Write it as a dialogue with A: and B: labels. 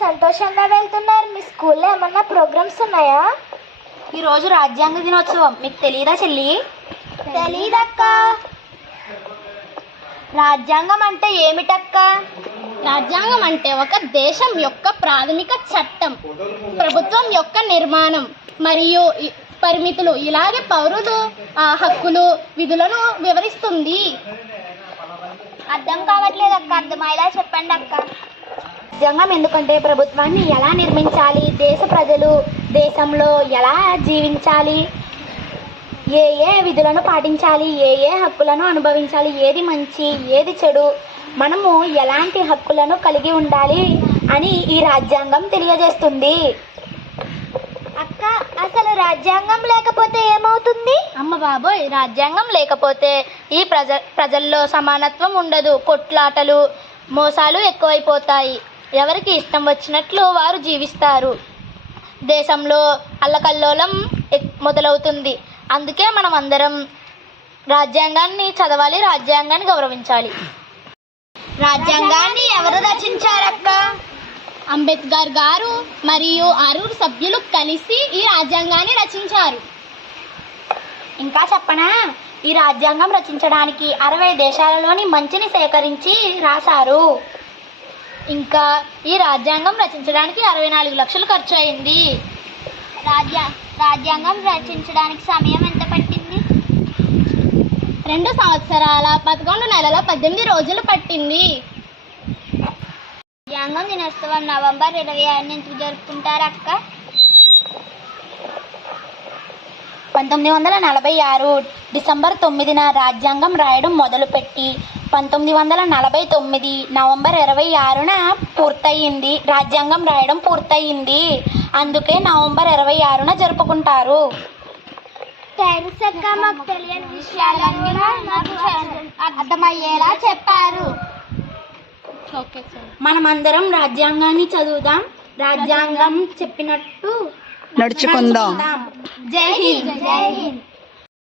A: సంతోషంగా వెళ్తున్నారు. మీ స్కూల్లో ఏమన్నా ప్రోగ్రామ్స్ ఉన్నాయా?
B: ఈరోజు రాజ్యాంగ దినోత్సవం, మీకు తెలియదా చెల్లి?
A: తెలీదక్క.
B: రాజ్యాంగం అంటే ఏమిటక్క?
C: రాజ్యాంగం అంటే ఒక దేశం యొక్క ప్రాథమిక చట్టం, ప్రభుత్వం యొక్క నిర్మాణం మరియు పరిమితులు, ఇలాగే పౌరులు హక్కులు విధులను వివరిస్తుంది.
A: అర్థం కావట్లేదు అక్క, అర్థమయ్యేలా చెప్పండి అక్క.
B: రాజ్యాంగం ఎందుకంటే ప్రభుత్వాన్ని ఎలా నిర్మించాలి, దేశ ప్రజలు దేశంలో ఎలా జీవించాలి, ఏ ఏ విధులను పాటించాలి, ఏ ఏ హక్కులను అనుభవించాలి, ఏది మంచి ఏది చెడు, మనము ఎలాంటి హక్కులను కలిగి ఉండాలి అని ఈ రాజ్యాంగం తెలియజేస్తుంది.
A: అక్క, అసలు రాజ్యాంగం లేకపోతే ఏమవుతుంది?
B: అమ్మ బాబోయ్, రాజ్యాంగం లేకపోతే ఈ ప్రజల్లో సమానత్వం ఉండదు, కొట్లాటలు మోసాలు ఎక్కువైపోతాయి, ఎవరికి ఇష్టం వచ్చినట్లు వారు జీవిస్తారు, దేశంలో అల్లకల్లోలం మొదలవుతుంది. అందుకే మనం అందరం రాజ్యాంగాన్ని చదవాలి, రాజ్యాంగాన్ని గౌరవించాలి.
A: రాజ్యాంగాన్ని ఎవరు రచించారక్క?
C: అంబేద్కర్ గారు మరియు 6 సభ్యులు కలిసి ఈ రాజ్యాంగాన్ని రచించారు.
B: ఇంకా చెప్పనా, ఈ రాజ్యాంగం రచించడానికి 60 దేశాలలోని మంచిని సేకరించి రాశారు. ఇంకా ఈ రాజ్యాంగం రచించడానికి 64 లక్షలు ఖర్చు అయింది.
A: రాజ్యాంగం రచించడానికి సమయం ఎంత పట్టింది?
C: 2 సంవత్సరాల 11 నెలల 18 రోజులు పట్టింది.
A: రాజ్యాంగం దినోత్సవం నవంబర్ 26 ఎందుకు జరుపుకుంటారు అక్క?
B: 1946 డిసెంబర్ 9న రాజ్యాంగం రాయడం మొదలుపెట్టి 1949 నవంబర్ 26న పూర్తయింది. రాజ్యాంగం రాయడం పూర్తయింది, అందుకే నవంబర్ 26న జరుపుకుంటారు.
A: థ్యాంక్స్ అక్క, మాకు తెలియని విషయాలన్నీ నాకు అర్థమయ్యేలా చెప్పారు.
B: మనమందరం రాజ్యాంగాన్ని చదువుదాం, రాజ్యాంగం చెప్పినట్టు
D: నడుచుకుందాం.
B: జై హింద్.
A: జై హింద్.